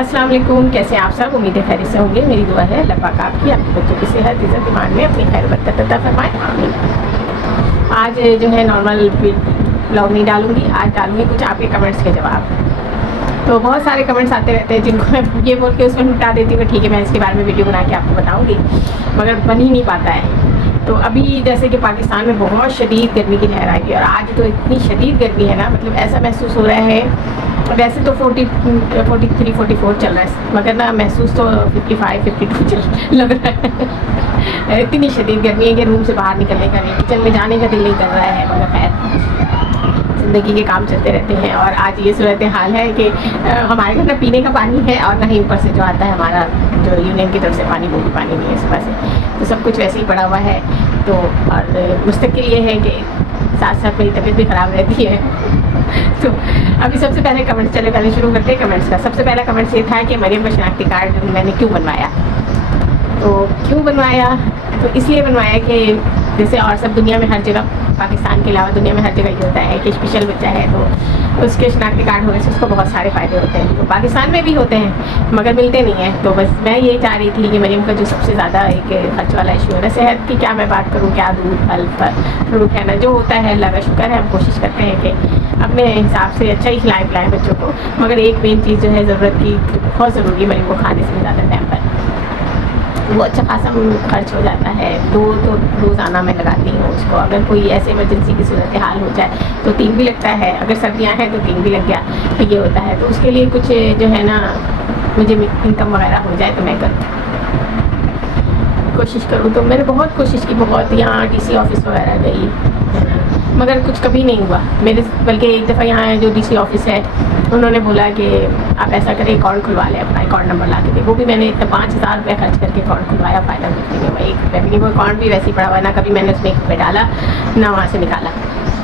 अस्सलाम वालेकुम, कैसे हैं आप सब। उम्मीद है खैर से होंगे। मेरी दुआ है अल्लाह पाक आपकी आपके बच्चों की सेहत इज़्ज़त ईमान में अपनी खैर बरकत अता फरमाए, आमीन। आज जो है नॉर्मल ब्लॉग नहीं डालूंगी, आज डालूंगी कुछ आपके कमेंट्स के जवाब। तो बहुत सारे कमेंट्स आते रहते हैं जिनको मैं ये बोल के उसमें निपटा देती हूँ ठीक है मैं इसके बारे में वीडियो बना के आपको बताऊँगी, मगर बन ही नहीं पाता है। तो अभी जैसे कि पाकिस्तान में बहुत शदीद गर्मी की लहर आई है और आज तो इतनी शदीद गर्मी है ना, मतलब ऐसा महसूस हो रहा है। वैसे तो 43, 44 चल रहा है, मगर ना महसूस तो 55, 52 चल लग रहा है। इतनी शदीद गर्मी है कि रूम से बाहर निकलने का नहीं, किचन में जाने का दिल नहीं कर रहा है, मगर खैर ज़िंदगी के काम चलते रहते हैं। और आज ये सूरत हाल है कि हमारे घर ना पीने का पानी है और ना ही ऊपर से जो आता है हमारा जो यूनियन की तरफ से पानी, वो भी पानी नहीं है सुबह से, तो सब कुछ वैसे ही पड़ा हुआ है। तो और मुस्तकिल ये है कि साथ साथ मेरी तबीयत भी ख़राब रहती है। तो अभी सबसे पहले कमेंट्स चले, पहले शुरू करते हैं कमेंट्स का। सबसे पहला कमेंट्स ये था कि मरियम का शनाख्ती कार्ड मैंने क्यों बनवाया। तो क्यों बनवाया, तो इसलिए बनवाया कि जैसे और सब दुनिया में हर जगह, पाकिस्तान के अलावा दुनिया में हर जगह ये होता है कि स्पेशल बच्चा है तो उसके शनाख्ती कार्ड होने से उसको बहुत सारे फ़ायदे होते हैं। तो पाकिस्तान में भी होते हैं मगर मिलते नहीं हैं। तो बस मैं ये चाह रही थी कि मरियम का जो सबसे ज़्यादा एक खर्च वाला इशू है ना, सेहत की क्या मैं बात करूँ, क्या दूध फल फ्रूट है ना, जो होता है अल्लाह का शुक्र है, हम कोशिश करते हैं कि अपने हिसाब से अच्छा ही खिलाएँ पिलाएँ बच्चों को। मगर एक मेन चीज़ जो है ज़रूरत की बहुत ज़रूरी है मरियम को खाने से ज़्यादा टाइम पर, वो अच्छा खासा खर्च हो जाता है। दो तो रोज़ाना मैं लगाती हूँ उसको। अगर कोई ऐसे इमरजेंसी की सूरत हाल हो जाए तो 3 भी लगता है, अगर सर्दियाँ हैं तो 3 भी लग गया, तो ये होता है। तो उसके लिए कुछ जो है ना मुझे इनकम वगैरह हो जाए तो मैं कोशिश करूँ। तो मैंने बहुत कोशिश की, बहुत यहाँ DC ऑफिस वगैरह गई, मगर कुछ कभी नहीं हुआ मेरे। बल्कि एक दफ़ा यहाँ जो DC ऑफिस है उन्होंने बोला कि आप ऐसा करें अकाउंट खुलवा लें, अपना अकाउंट नंबर ला के दे। वो भी मैंने इतना 5000 रुपये खर्च करके अकाउंट खुलवाया, फ़ायदा कुछ नहीं हुआ, 1 रुपये भी नहीं। वो अकाउंट भी वैसे ही पड़ा हुआ, ना कभी मैंने उसमें 1 रुपये डाला ना वहाँ से निकाला।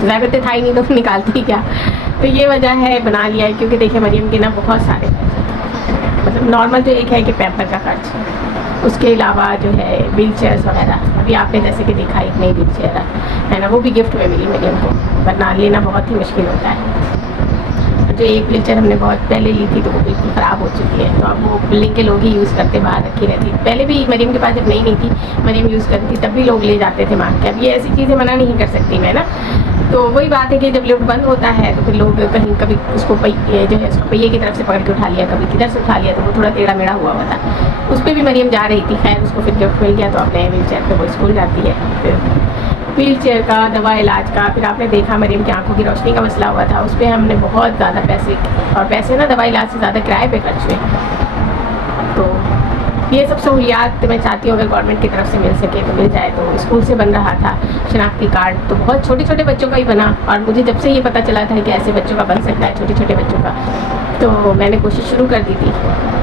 ज़रूरत था ही नहीं तो निकालती क्या। तो ये वजह है, बना लिया है। क्योंकि देखिए मरियम के ना बहुत सारे खर्च, मतलब नॉर्मल जो एक है कि पैम्पर का खर्च, उसके अलावा जो है व्हील चेयर्स वगैरह। अभी आपने जैसे कि देखा एक नई व्हील चेयर है ना, वो भी गिफ्ट में मिली मरियम को, वरना लेना बहुत ही मुश्किल होता है। जो एक व्हील चेयर हमने बहुत पहले ली थी तो वो बिल्कुल ख़राब हो चुकी है, तो अब वो बिल्डिंग के लोग ही यूज़ करते, बाहर रखी रहती। पहले भी मरियम के पास जब नई नहीं थी, मरियम यूज़ करती थी, तब भी लोग ले जाते थे मांग के। अब ये ऐसी चीज़ें मना नहीं कर सकती मैं ना। तो वही बात है कि जब लिफ्ट बंद होता है तो फिर लोग कहीं कभी उसको पहिए जो है उसको पहिए की तरफ से पकड़ के उठा लिया, कभी किधर से उठा लिया, तो वो थोड़ा टेढ़ा मेढ़ा हुआ था। उस पर भी मरियम जा रही थी, खैर उसको फिर गिफ्ट मिल गया तो अपने व्हील चेयर पर वो स्कूल जाती है। फिर व्हील चेयर का, दवा इलाज का, फिर आपने देखा मरियम की आंखों की रोशनी का मसला हुआ था, उस पर हमने बहुत ज़्यादा पैसे, और पैसे ना दवा इलाज से ज़्यादा किराए पे खर्च हुए। तो ये सब सहूलियात मैं चाहती हूँ अगर गवर्नमेंट की तरफ से मिल सके तो मिल जाए। तो स्कूल से बन रहा था शनाख्ती कार्ड, तो बहुत छोटे छोटे बच्चों का ही बना, और मुझे जब से ये पता चला था कि ऐसे बच्चों का बन सकता है, छोटे छोटे बच्चों का, तो मैंने कोशिश शुरू कर दी थी।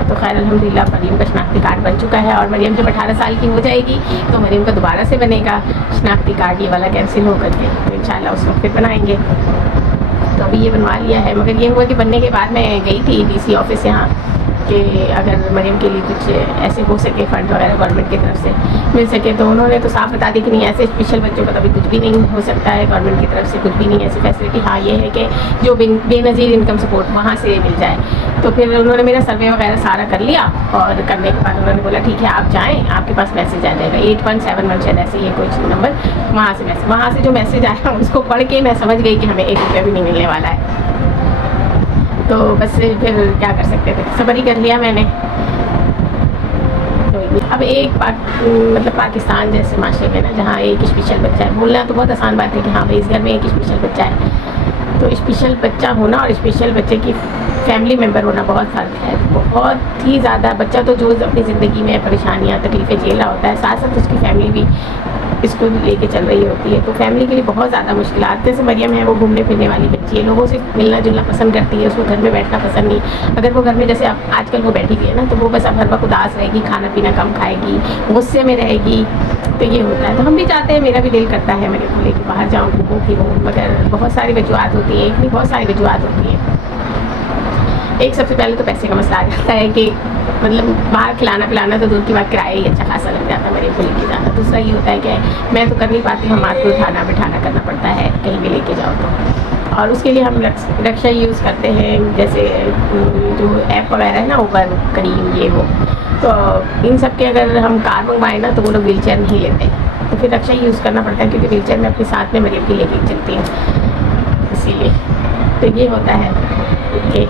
तो खैर अल्हम्दुलिल्लाह मरियम का शनाख्ती कार्ड बन चुका है, और मरियम जब 18 साल की हो जाएगी तो मरियम का दोबारा से बनेगा शनाख्ती कार्ड, ये वाला कैंसिल हो करके, तो इंशाल्लाह उस वक्त फिर बनाएंगे। तो अभी ये बनवा लिया है, मगर ये हुआ कि बनने के बाद मैं गई थी DC ऑफिस यहाँ कि अगर मरियम के लिए कुछ ऐसे हो सके फंड वगैरह गवर्नमेंट की तरफ से मिल सके, तो उन्होंने तो साफ बता दी कि नहीं, ऐसे स्पेशल बच्चों का तो अभी कुछ भी नहीं हो सकता है, गवर्नमेंट की तरफ से कुछ भी नहीं ऐसी फैसिलिटी। हाँ ये है कि जो बेनज़ीर इनकम सपोर्ट वहाँ से मिल जाए। तो फिर उन्होंने मेरा सर्वे वगैरह सारा कर लिया, और करने के बाद उन्होंने बोला ठीक है आप जाएँ, आपके पास मैसेज आ जाएगा 8171 शायद ऐसे ही कोई नंबर, वहाँ से जो मैसेज आया उसको पढ़ के मैं समझ गई कि हमें 1 रुपया भी नहीं मिलने वाला है। तो बस फिर क्या कर सकते थे, सब्र ही कर लिया मैंने। तो अब एक मतलब पाकिस्तान जैसे माशरे में ना, जहाँ एक स्पेशल बच्चा है, बोलना तो बहुत आसान बात है कि हाँ भाई इस घर में एक स्पेशल बच्चा है, तो स्पेशल बच्चा होना और स्पेशल बच्चे की फैमिली मेम्बर होना बहुत फ़र्क है, बहुत ही ज़्यादा। बच्चा तो जो अपनी ज़िंदगी में परेशानियाँ तकलीफ़ें झेल रहा होता है, साथ साथ उसकी फैमिली भी इसको लेके चल रही होती है, तो फैमिली के लिए बहुत ज़्यादा मुश्किलात। जैसे मरियम है, वो घूमने फिरने वाली बच्ची है, लोगों से मिलना जुलना पसंद करती है, उसको घर में बैठना पसंद नहीं। अगर वो घर में जैसे अब आजकल वो बैठी हुई है ना, तो वो बस अब हर वक्त उदास रहेगी, खाना पीना कम खाएगी, गुस्से में रहेगी, तो ये होता है। तो हम भी चाहते हैं, मेरा भी दिल करता है मेरे को लेके बाहर जाऊँ, घूमूँ फिरूँ, मगर बहुत सारी वजूहत होती है, एक नहीं बहुत सारी वजूहत होती है। एक सबसे पहले तो पैसे का मसला आ जाता है कि मतलब बाहर खिलाना पिलाना तो दूर की बात, किराया ही अच्छा खासा लग जाता है मेरे को लेके जाना। दूसरा ये होता है कि मैं तो कर नहीं पाती हूँ, हाथ को उठाना बिठाना करना पड़ता है कहीं भी लेके जाओ और उसके लिए हम रक्षा यूज़ करते हैं, जैसे जो ऐप वगैरह है ना, उबर, करीम, ये वो। तो इन सब के अगर हम कार मंगवाएं ना तो वो लोग व्हीलचेयर नहीं लेते, तो फिर रक्षा यूज़ करना पड़ता है, क्योंकि व्हीलचेयर में अपने साथ में मरीज़ भी लेके चलती हैं, इसीलिए। तो ये होता है ओके।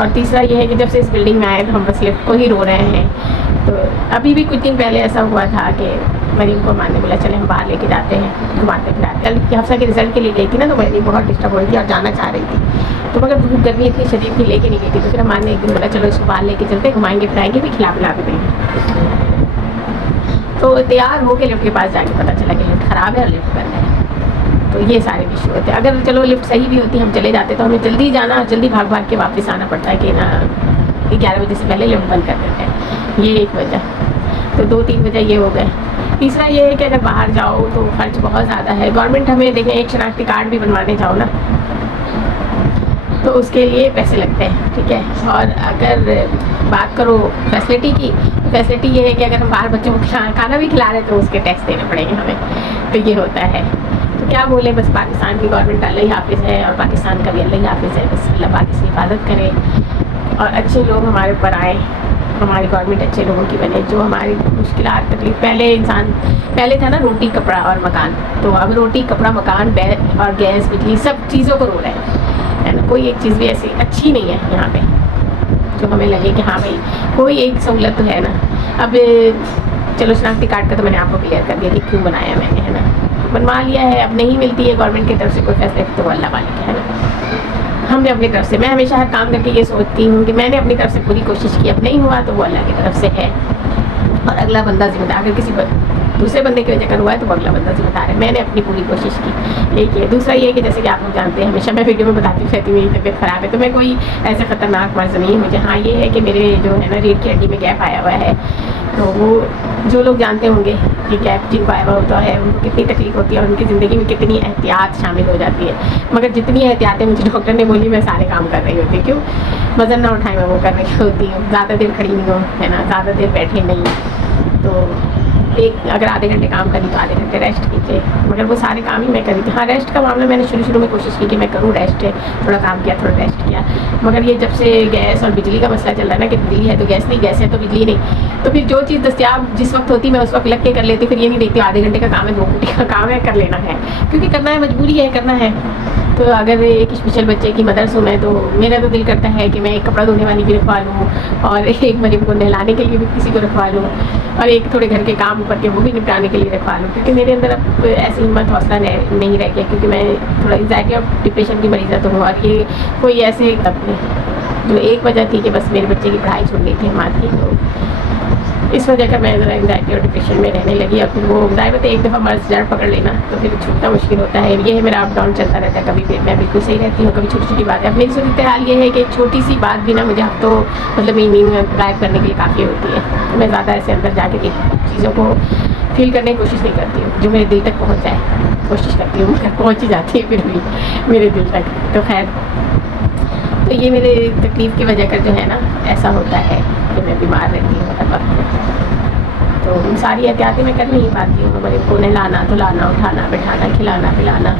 और तीसरा ये है कि जब से इस बिल्डिंग में आए तो हम बस लिफ्ट को ही रो रहे हैं। तो अभी भी कुछ दिन पहले ऐसा हुआ था कि मरीम को माने बोला चले हम बाहर लेके जाते हैं, घुमाते फिराते। कल हफ्सा के रिजल्ट के लिए गई थी ना, तो मरीम बहुत डिस्टर्ब हो रही थी और जाना चाह रही थी, तो मगर धूप गर्मी इतनी शदीद थी, लेके नहीं गई थी। तो फिर हमारे ने एक दिन बोला चलो इसको बाहर लेके चलते, घुमाएंगे फिराएंगे भी, खिला पिला भी देंगे। तो तैयार हो के लिफ्ट के पास जाके पता चला कि लिफ्ट ख़राब है और लिफ्ट बंद है। तो ये सारे इशू होते हैं। अगर चलो लिफ्ट सही भी होती, हम चले जाते, तो हमें जल्दी जाना, जल्दी भाग भाग के वापस आना पड़ता है कि ना 11 बजे से पहले लिफ्ट बंद कर देते हैं। ये एक वजह। तो 2-3 वजह ये हो गए। तीसरा ये है कि अगर बाहर जाओ तो खर्च बहुत ज़्यादा है। गवर्नमेंट हमें देखें, एक शनाख्ती कार्ड भी बनवाने जाओ ना तो उसके लिए पैसे लगते हैं, ठीक है। और अगर बात करो फैसिलिटी की, तो फैसिलिटी ये है कि अगर हम बाहर बच्चों को खाना भी खिला रहे तो उसके टैक्स देने पड़ेंगे हमें। तो ये होता है। तो क्या बोले, बस पाकिस्तान की गवर्नमेंट अल्लाह ही हाफिज़ है, और पाकिस्तान का भी अल्लाह ही हाफिज़ है। बस अल्लाह पाक इसकी हिफाजत करे और अच्छे लोग हमारे ऊपर आए, हमारी गवर्नमेंट अच्छे लोगों की बने, जो हमारी मुश्किलात तकलीफ। पहले था ना रोटी कपड़ा और मकान, तो अब रोटी कपड़ा मकान और गैस बिजली सब चीज़ों को रो रहे हैं ना। कोई एक चीज़ भी ऐसी अच्छी नहीं है यहाँ पे जो हमें लगे कि हाँ भाई कोई एक सहूलत तो है ना। अब चलो शनाख्ती कार्ड का तो मैंने आपको क्लियर कर दिया कि क्यों बनाया मैंने, है ना। बनवा लिया है, अब नहीं मिलती है गवर्नमेंट की तरफ से कोई फैसिलिटी तो अल्लाह वाले है ना। हमने अपनी तरफ से, मैं हमेशा हर काम करके ये सोचती हूँ कि मैंने अपनी तरफ से पूरी कोशिश की, अब नहीं हुआ तो वो अल्लाह की तरफ से है और अगला बंदा जिम्मेदार। अगर किसी दूसरे बंदे की वजह कर हुआ है तो वो अगला बंदा जिम्मेदार है। मैंने अपनी पूरी कोशिश की, एक है। दूसरा ये है कि जैसे कि आप लोग जानते हैं, हमेशा मैं वीडियो में बताती रहती हूँ मेरी तबीयत ख़राब है, तो मैं कोई ऐसे ख़तरनाक मर्ज़ नहीं है मुझे। हाँ ये है कि मेरे जो है ना रीढ़ की हड्डी में गैप आया हुआ है, तो वो जो लोग जानते होंगे कि गैप जिनको आया हुआ होता है उनको कितनी तकलीफ होती है और उनकी ज़िंदगी में कितनी एहतियात शामिल हो जाती है। मगर जितनी एहतियातें मुझे डॉक्टर ने बोली मैं सारे काम कर रही होती, क्यों वज़न ना उठाए मैं वो कर रही होती हूँ, ज़्यादा देर खड़ी नहीं हो, है ना, ज़्यादा देर बैठे नहीं। तो एक अगर आधे घंटे काम करी तो आधे घंटे रेस्ट कीजिए, मगर वो सारे काम ही मैं करी थी। हाँ रेस्ट का मामला मैंने शुरू में कोशिश की कि मैं करूँ रेस्ट है, थोड़ा काम किया थोड़ा रेस्ट किया, मगर ये जब से गैस और बिजली का मसला चल रहा है ना कि बिजली है तो गैस नहीं, गैस है तो बिजली नहीं, तो फिर जो चीज़ दस्तियाब जिस वक्त होती मैं उस वक्त लग के कर लेती, फिर ये नहीं देखती आधे घंटे का काम है 2 घंटे का काम है, कर लेना है क्योंकि करना है, मजबूरी है, करना है। तो अगर एक स्पेशल बच्चे की मदर्स हूँ मैं, तो मेरा तो दिल करता है कि मैं एक कपड़ा धोने वाली भी रखवा लूँ और एक मरीज़ को नहलाने के लिए भी किसी को रखवा लूँ और एक थोड़े घर के काम ऊपर के वो भी निपटाने के लिए रखवा लूँ, क्योंकि मेरे अंदर अब ऐसी हिम्मत हौसला नहीं रह गया, क्योंकि मैं थोड़ा एंग्जाइटी और डिप्रेशन की मरीज़ तो हूँ। और ये कोई ऐसे जो एक वजह थी कि बस मेरे बच्चे की पढ़ाई छूट गई थी हमारी की, तो इस वजह का मैं ज़रा एंग्जाइटी और डिप्रेशन में रहने लगी। और फिर वो ज़ाहिर है एक दफ़ा मर्ज़ जड़ पकड़ लेना तो फिर छूटना मुश्किल होता है। ये है मेरा अप डाउन चलता रहता है, कभी फिर मैं बिल्कुल सही रहती हूँ, कभी छोटी छोटी बात है। अब मेरी सूरत हाल ये है कि छोटी सी बात भी ना मुझे अब तो मतलब नींद में गायब करने के लिए काफ़ी होती है, तो मैं ज़्यादा ऐसे अंदर जाके चीज़ों को फील करने की कोशिश नहीं करती हूँ, जो मेरे दिल तक पहुँच जाए कोशिश करती हूँ, मगर पहुँच ही जाती है फिर भी मेरे दिल तक। तो खैर, तो ये मेरे तकलीफ़ की वजह का जो है ना ऐसा होता है कि मैं बीमार रहती हूँ हर वक्त। तो सारी एहतियातें मैं कर नहीं पाती हूँ, मेरे को नहलाना धुलाना उठाना बैठाना खिलाना पिलाना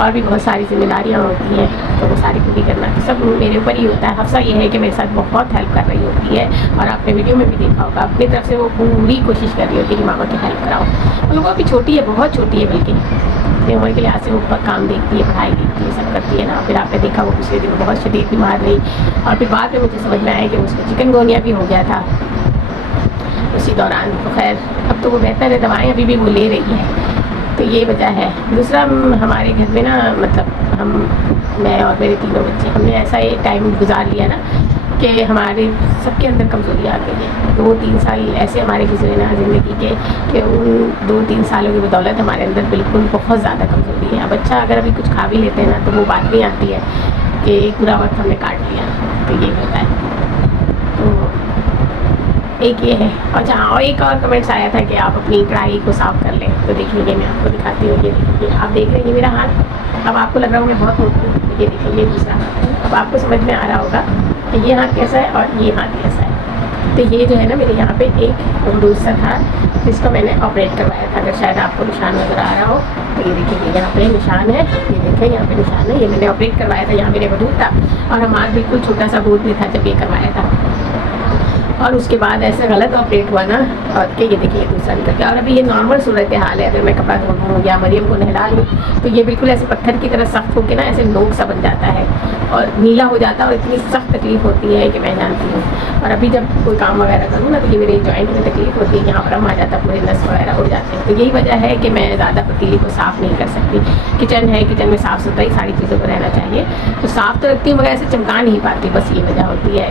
और भी बहुत सारी जिम्मेदारियाँ होती हैं, तो वो सारी पूरी करना तो सब मेरे ऊपर ही होता है। हफ्सा ये है कि मेरे साथ बहुत हेल्प कर रही होती है और आपने वीडियो में भी देखा होगा, अपनी तरफ से वो पूरी कोशिश कर रही होती है कि मामा की हेल्प कराओ। उन लोगों की छोटी है, बहुत छोटी है, बल्कि अपने उम्र के लिहाज से वो बहुत काम देखती है, पढ़ाई देखती है, सब करती है ना। फिर आपने देखा वो पिछले दिन बहुत शदीद बीमार रही और फिर बाद में मुझे समझ में आया कि उसको चिकनगुनिया भी हो गया था उसी दौरान। तो खैर अब तो वो बेहतर है, दवाएँ अभी भी वो ले रही है, तो ये वजह है। दूसरा हमारे घर में ना मतलब मैं और मेरे तीनों बच्चे हमने ऐसा एक टाइम गुजार लिया ना कि हमारे सबके अंदर कमज़ोरी आ गई है। 2-3 साल ऐसे हमारे गुजरे ना ज़िंदगी के कि उन 2-3 सालों की बदौलत हमारे अंदर बिल्कुल बहुत ज़्यादा कमज़ोरी है। अब अच्छा अगर अभी कुछ खा भी लेते हैं ना तो वो बात नहीं आती है कि एक पूरा वक्त हमने काट लिया, तो ये होता है। तो एक ये है। अच्छा, और एक और कमेंट्स आया था कि आप अपनी कढ़ाई को साफ़ कर लें, तो देखिए मैं आपको दिखाती हूँ। ये देखिए, आप देख रहे हैं मेरा हाथ, अब आपको लग रहा होगा मैं बहुत मोटी हूँ। ये देखिए ये दूसरा हाथ है, अब आपको समझ में आ रहा होगा कि ये हाथ कैसा है और ये हाथ कैसा है। तो ये जो है ना मेरे यहाँ पे एक डोसा था जिसको मैंने ऑपरेट करवाया था। अगर शायद आपको निशान नज़र आ रहा हो तो ये देखिए, यहाँ पे निशान है, ये देखें यहाँ पे निशान है। ये मैंने ऑपरेट करवाया था, यहाँ मेरे वजूद था और हमारा बिल्कुल छोटा सा बूथ भी था जब ये करवाया था। और उसके बाद ऐसा गलत ऑपरेट हुआ ना, और कि ये देखिए दूसरा निकल गया। और अभी ये नॉर्मल सूरत हाल है। अगर मैं कपड़ा धो लूँ या मरियम को नहला लूँ तो ये बिल्कुल ऐसे पत्थर की तरह सख्त होकर ना ऐसे नोक सा बन जाता है और नीला हो जाता है और इतनी सख्त तकलीफ़ होती है कि मैं जानती हूँ। और अभी जब कोई काम वगैरह करूँ ना तो ये मेरे जॉइंट में तकलीफ़ होती है, यहाँ पर हम आ जाता है, पूरे नस वगैरह उड़ जाते हैं। तो यही वजह है कि मैं ज़्यादा पतीली को साफ़ नहीं कर सकती। किचन है, किचन में साफ़ सुथराई सारी चीज़ों को रहना चाहिए, तो साफ़ तो रखती हूँ मगर ऐसे चमका नहीं पाती, बस ये वजह होती है।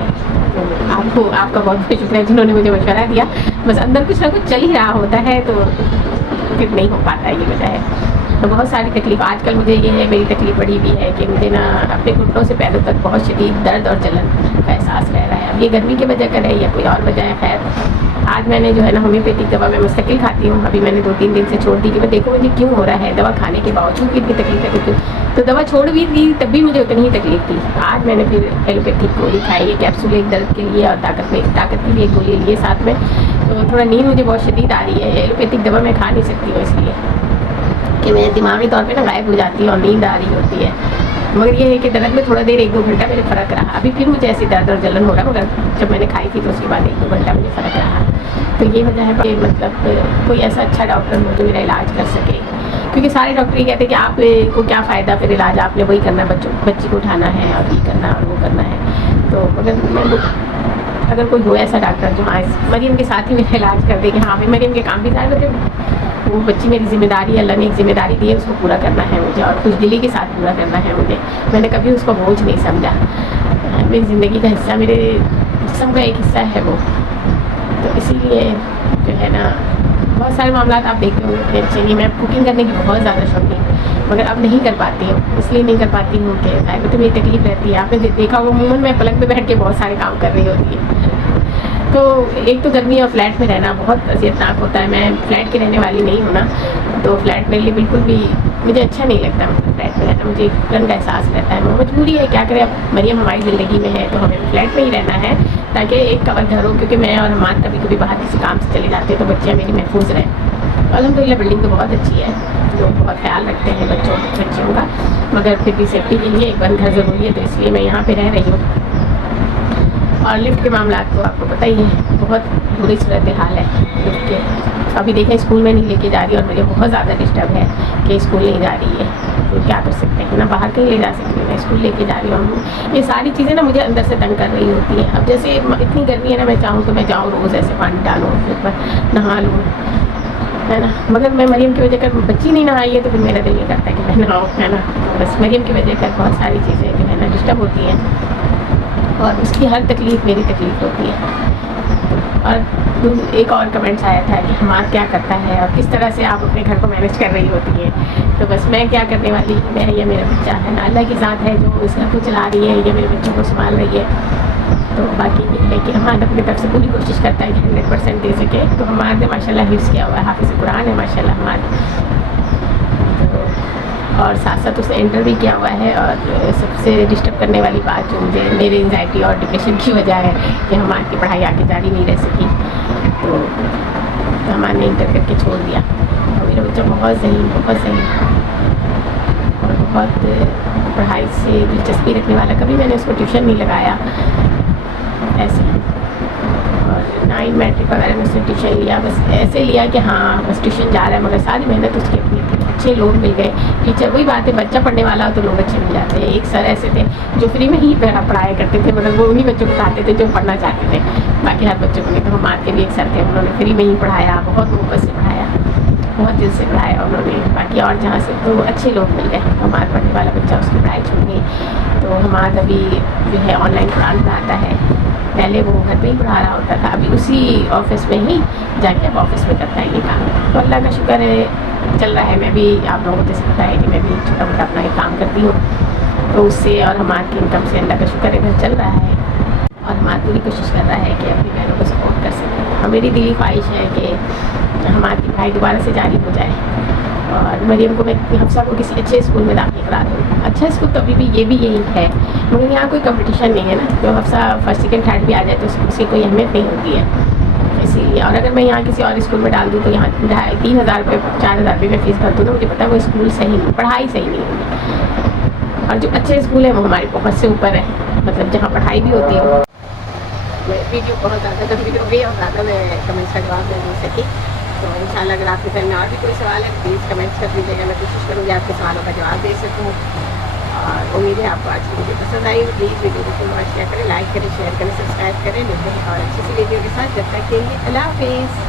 आपको आपका बहुत बहुत शुक्रिया जिन्होंने मुझे मशवरा दिया। बस अंदर कुछ ना कुछ चल ही रहा होता है तो फिर नहीं हो पाता, ये वजह है। तो बहुत सारी तकलीफ़ आजकल मुझे ये है, मेरी तकलीफ़ बड़ी भी है कि मुझे ना अपने घुटनों से पैरों तक बहुत शदीद दर्द और जलन का एहसास रह रहा है। अब ये गर्मी की वजह का है या कोई और वजह है, खैर आज मैंने जो है ना होम्योपैथिक दवा मैं मुस्तकिल खाती हूँ। अभी मैंने 2-3 दिन से छोड़ दी कि मैं देखो मुझे क्यों हो रहा है, दवा खाने के बावजूद भी इतनी तकलीफ है क्योंकि तो दवा छोड़ भी दी तब भी मुझे उतनी ही तकलीफ थी। आज मैंने फिर एलोपैथिक गोली खाई है, कैप्सूल एक दर्द के लिए और ताकत की भी एक गोली लिए साथ में। तो थोड़ा नींद मुझे बहुत शदीद आ रही है, एलोपैथिक दवा मैं खा नहीं सकती हूँ इसलिए कि मैं दिमागी तौर पे ना गायब हो जाती है और नींद आ रही होती है। मगर ये है कि दर्द में थोड़ा देर 1-2 घंटा मेरे फ़र्क रहा। अभी फिर मुझे ऐसी दर्द और जलन हो रहा है, मगर जब मैंने खाई थी तो उसके बाद 1-2 घंटा मुझे फ़र्क रहा। तो ये वजह है कि मतलब कोई ऐसा अच्छा डॉक्टर हो जो मेरा इलाज कर सके, क्योंकि सारे डॉक्टर ये कहते हैं कि आपको क्या फ़ायदा, फिर इलाज आपने वही करना है, बच्ची को उठाना है और ये करना और वो करना है। तो अगर कोई हो ऐसा डॉक्टर जो हाँ मरियम के साथ ही मेरा इलाज कर दे कि हाँ भाई मरियम के काम भी सारे, वो बच्ची मेरी जिम्मेदारी है, अल्लाह ने एक जिम्मेदारी दी है, उसको पूरा करना है मुझे और खुशदिली के साथ पूरा करना है मुझे। मैंने कभी उसको बोझ नहीं समझा, मेरी ज़िंदगी का हिस्सा, मेरे जिस्म का एक हिस्सा है वो। तो इसीलिए जो है ना बहुत सारे मामला आप देखते होंगे। चलिए, मैं कुकिंग करने की बहुत ज़्यादा शौकीन मगर अब नहीं कर पाती हूँ, इसलिए नहीं कर पाती हूँ कि तो मेरी तकलीफ़ रहती है। आपने देखा होगा अमूमन मैं पलंग पे बैठ के बहुत सारे काम कर रही होती है। तो एक तो गर्मी और फ्लैट में रहना बहुत अज़ियतनाक होता है। मैं फ्लैट की रहने वाली नहीं हूँ ना, तो फ्लैट मेरे लिए बिल्कुल भी मुझे अच्छा नहीं लगता। मतलब फ्लैट में रहना मुझे फ्लन का एहसास रहता है, मजबूरी है, क्या करें। अब मरियम हमारी ज़िंदगी में है तो हमें फ्लैट में ही रहना है ताकि एक कवर घर हो, क्योंकि मैं और हमारे कभी कभी बाहर किसी काम से चले जाते हैं तो बच्चे मेरी महफूज रहें। अल्हम्दुलिल्लाह बिल्डिंग तो बहुत अच्छी है, लोग बहुत ख्याल रखते हैं बच्चियों का, मगर फिर भी सेफ्टी के लिए एक बंद घर ज़रूरी है, तो इसलिए मैं यहाँ पर रह रही हूँ। और लिफ्ट के मामला तो आपको पता ही है, बहुत बुरी सूरत हाल है लिफ्ट के। अभी देखें स्कूल में नहीं लेके जा रही और मुझे बहुत ज़्यादा डिस्टर्ब है कि स्कूल नहीं जा रही है, तो क्या कर सकते हैं ना, बाहर कहीं ले जा सकती हूँ, मैं स्कूल लेके जा रही हूँ। ये सारी चीज़ें ना मुझे अंदर से तंग कर रही होती है। अब जैसे इतनी गर्मी है ना, मैं चाहूँ तो मैं जाऊँ रोज़ ऐसे पानी डालूँ, फिर नहा लूँ, है ना, मगर मैं मरियम की वजह कर बच्ची नहीं नहाई है तो फिर मेरा दिल नहीं करता कि मैं नहाऊँ, है ना। बस मरियम की वजह कर बहुत सारी चीज़ें जो है ना डिस्टर्ब होती हैं और उसकी हर तकलीफ़ मेरी तकलीफ़ होती है। और एक और कमेंट्स आया था कि हमारा क्या करता है और किस तरह से आप अपने घर को मैनेज कर रही होती हैं। तो बस मैं क्या करने वाली, मैं या मेरा बच्चा है ना, अल्लाह की ज़ात है जो इस घर को चला रही है, ये मेरे बच्चों को संभाल रही है। तो बाकी ये है कि हमारा अपनी तरफ से पूरी कोशिश करता है कि 100% दे सके। तो हमारे माशाल्लाह हिफ्ज़ किया हुआ है, हाफिज़ कुरान है माशाल्लाह हमारे, और साथ साथ उसने इंटर भी किया हुआ है। और सबसे डिस्टर्ब करने वाली बात जो मुझे मेरे एंजाइटी और डिप्रेशन की वजह है कि हमारी की पढ़ाई आगे जारी नहीं रह सकी, तो हमारे इंटर करके छोड़ दिया। और मेरा बच्चा बहुत सही और बहुत पढ़ाई से दिलचस्पी रखने वाला, कभी मैंने उसको ट्यूशन नहीं लगाया ऐसे, और ना ही मैट्रिक वगैरह में उसने ट्यूशन लिया, बस ऐसे लिया कि हाँ बस ट्यूशन जा रहा है, मगर सारी मेहनत उसकी अपनी थी। अच्छे लोग मिल गए, टीचर, वही बात है, बच्चा पढ़ने वाला हो तो लोग अच्छे मिल जाते हैं। एक सर ऐसे थे जो फ्री में ही पढ़ाया करते थे, मगर वो उन्हीं बच्चों को पढ़ाते थे जो पढ़ना चाहते थे, बाकी हर बच्चों को नहीं। तो हमारे के भी एक सर थे, उन्होंने फ्री में ही पढ़ाया, बहुत मोहब्बत से पढ़ाया, बहुत दिल से पढ़ाया उन्होंने। बाकी और जहाँ से तो अच्छे लोग मिल गए। हमारा पढ़ने वाला बच्चा उसकी पढ़ाई छूट गई, तो हमारा अभी जो है ऑनलाइन कुरान पढ़ाता है। पहले वो घर पे ही पढ़ा रहा होता था, अभी उसी ऑफिस में ही जाके अब ऑफिस में करता है ये काम। तो अल्लाह का शुक्र है चल रहा है। मैं भी आप लोगों को जैसे पता है कि मैं भी छोटा मोटा अपना ही काम करती हूँ, तो उससे और हमारी इनकम से अल्लाह का शुक्र है घर चल रहा है। और हमारी पूरी कोशिश कर रहा है कि अपनी बहनों को सपोर्ट कर सकें। और मेरी दिली ख्वाहिश है कि हमारी पढ़ाई दोबारा से जारी हो जाए और मरियम को मैं हफ्सा को किसी अच्छे स्कूल में दाखिल करा दूँ। अच्छा स्कूल तो अभी भी ये भी यही है, मगर यहाँ कोई कंपटीशन नहीं है ना, तो हफ्सा फर्स्ट सेकंड थर्ड भी आ जाए तो उसकी कोई अहमियत नहीं होती है इसीलिए। और अगर मैं यहाँ किसी और स्कूल में डाल दूँ तो यहाँ 3,000 रुपये 4,000 रुपये मैं फ़ीस भर दूँ ना, मुझे पता है वो स्कूल सही नहीं, पढ़ाई सही नहीं होगी। और जो अच्छे स्कूल है वो हमारी पहुँच से ऊपर है, मतलब जहाँ पढ़ाई भी होती है। वीडियो बहुत ज़्यादा लंबी हो गई और ज़्यादा मैं कमेंट्स का जवाब दे नहीं सकी, तो इंशाल्लाह अगर आपके ज़हन में और भी कोई सवाल है प्लीज़ कमेंट्स कर दीजिएगा, मैं कोशिश करूँगी आपके सवालों का जवाब दे सकूँ। और उम्मीद है आपको आज की वीडियो पसंद आई। प्लीज़ वीडियो को फुल वॉच किया करें, लाइक करें, शेयर करें, सब्सक्राइब करें। मिलते हैं और अच्छी सी वीडियो के साथ, जब तक के लिए अल्लाह हाफिज़।